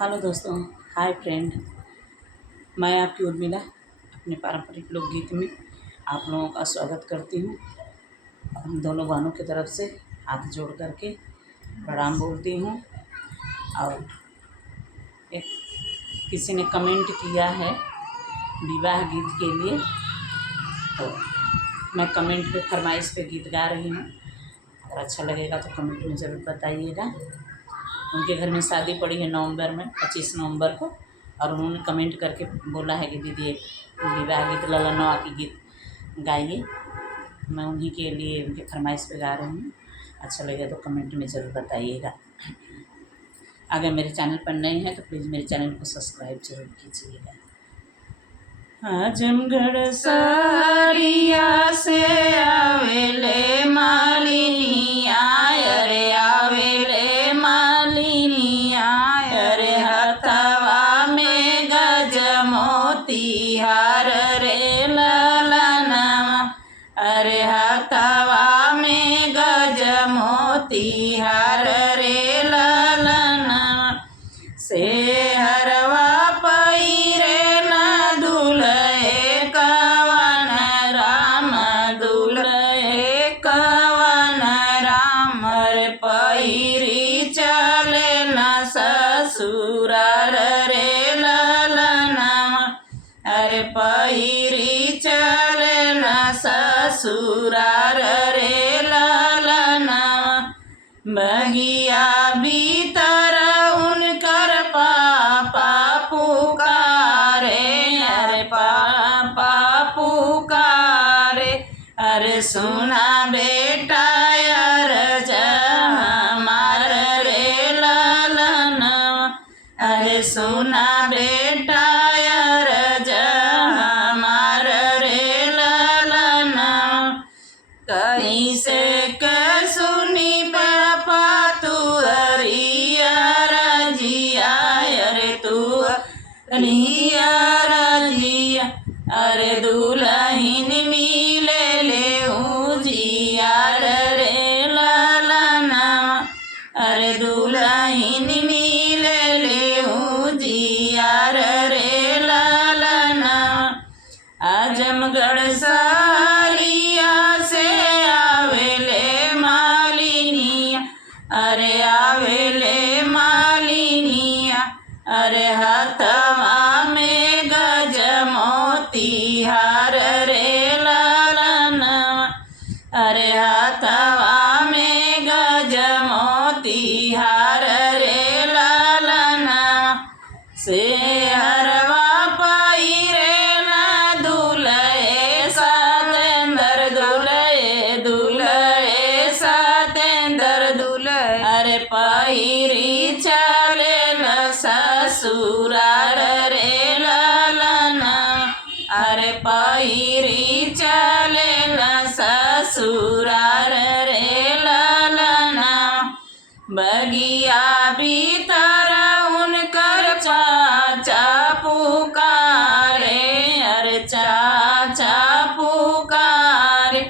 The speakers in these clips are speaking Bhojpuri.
हेलो दोस्तों, हाय फ्रेंड। मैं आपकी उर्मिला अपने पारंपरिक लोकगीत में आप लोगों का स्वागत करती हूँ। हम दोनों बहनों की तरफ से हाथ जोड़ करके प्रणाम बोलती हूँ। और एक किसी ने कमेंट किया है विवाह गीत के लिए, तो मैं कमेंट पे फरमाइश पे गीत गा रही हूँ। अगर अच्छा लगेगा तो कमेंट में ज़रूर बताइएगा। उनके घर में शादी पड़ी है नवंबर में, 25 नवंबर को, और उन्होंने कमेंट करके बोला है कि दीदी एक विवाह गीत ललनवा की गीत गाइए। मैं उन्हीं के लिए उनके फरमाइश पे गा रही हूँ। अच्छा लगे तो कमेंट में ज़रूर बताइएगा। अगर मेरे चैनल पर नए हैं तो प्लीज़ मेरे चैनल को सब्सक्राइब जरूर कीजिएगा। आजमगढ़ सारिया से आवेले मालिनिया, अरे आवेले मालिनिया, अरे हथवा में गज मोती हार रे ललनवा, अरे हथवा में गज मोती हार रे ललनवा, से हरवा पैरे न दुलहे कवन राम, दुलहे कवन राम, रे पैरी चले न ससुरार रे ललनवा, अरे पैरी चले न ससुरार रे ललनवा, बगिया भीतर उनकर पापा पुकारे, अरे पापा पुकारे, अरे सुना बेटा अरज हमार रे ललनवा, अरे सुना बेटा अरज हमार रे ललनवा, कहीं से के सुनी पापा तू हरिया रजिया, अरे तू हरिया रजिया, अरे दुल्हन मिले ले जियार रे ललनवा, अरे दुल्हन मिले ले जियार रे ललनवा, आजमगढ़ सारिया से आवेले मालिनिया, अरे आवेले मालिनिया, अरे हथवा में गज मोती हार रे ललनवा, अरे हथवा में गज मोती हार रे ललनवा, से हरवा पैरे न दुलहे सतेंद्र, दुलहे दुलहे सतेंद्र दुलहे, अरे पैरी चले न ससुरार रे ललनवा, अरे पैरी चले न ससुरार रे ललनवा, बगिया भीतर उनकर चाचा पुकारे, अरे चाचा पुकारे,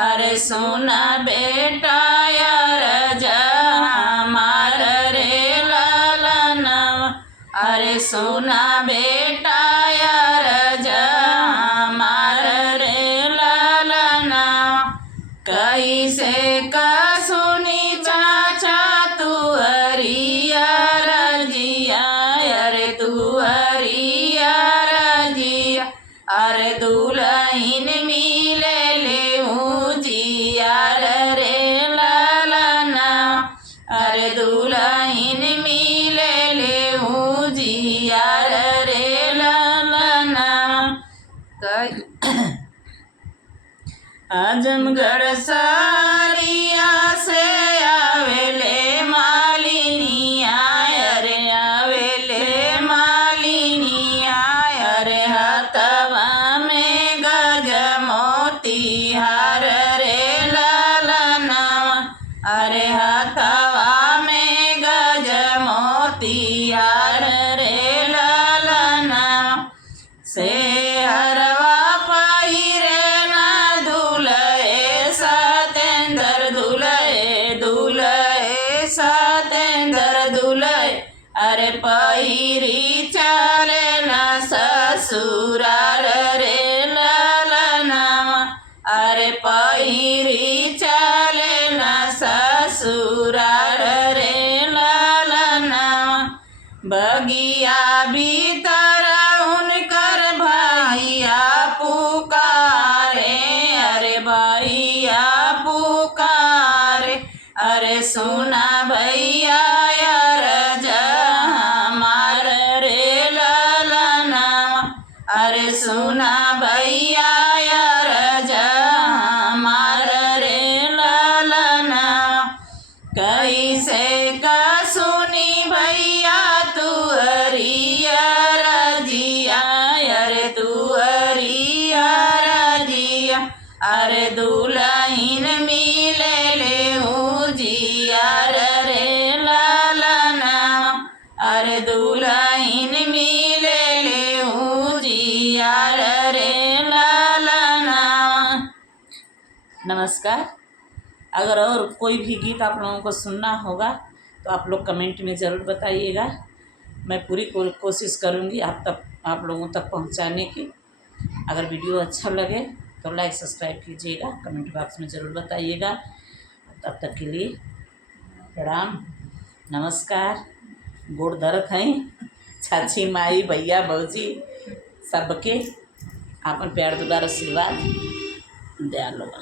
अरे सुना बेटा अरज हमार रे ललनवा, अरे सुना बेटा अरज हमार रे ललनवा, कैसे का सुनी चाचा तू हरिया रजिया, अरे तू हरिया रजिया, अरे दुल्हन मिले ले जियार रे ललनवा, अरे दुल्हन मिले ले जियार रे ललनवा, आजमगढ़ सारिया से आवेले मालिनिया, अरे आवेले मालिनिया, अरे हथवा में गज मोती हार रे ललनवा, अरे हथवा में गज मोती हार रे ललनवा, से हरवा पैरे न दुलहे सतेंद्र, दुलहे दुलहे सतेंद्र दुलहे, अरे पहिरी चलेला ससुरार रे ललनावा, अरे पहिरी चलेला ससुरार रे ललनावा। बगिया भीतर उनकर भैया पुकारे, अरे भैया पुकारे, अरे सुना भैया अरज हमार रे ललनावा, अरे सुना भैया अरज हमार रे ललनावा। कैसे का सुनी भैया तुअरी अरजिया, अरे तुअरी अरजिया, अरे दुल्हन मिले ले उजियार रे ललनावा, अरे दुल्हन मिले ले उजियार रे ललनावा। नमस्कार। अगर और कोई भी गीत आप लोगों को सुनना होगा तो आप लोग कमेंट में ज़रूर बताइएगा। मैं पूरी कोशिश करूँगी आप लोगों तक पहुँचाने की। अगर वीडियो अच्छा लगे तो लाइक सब्सक्राइब कीजिएगा, कमेंट बॉक्स में ज़रूर बताइएगा। तब तक के लिए प्रणाम, नमस्कार। गोड़ धरत हैं चाची माई भैया भौजी सबके आपन प्यार दुलार आशीर्वाद दया लोग।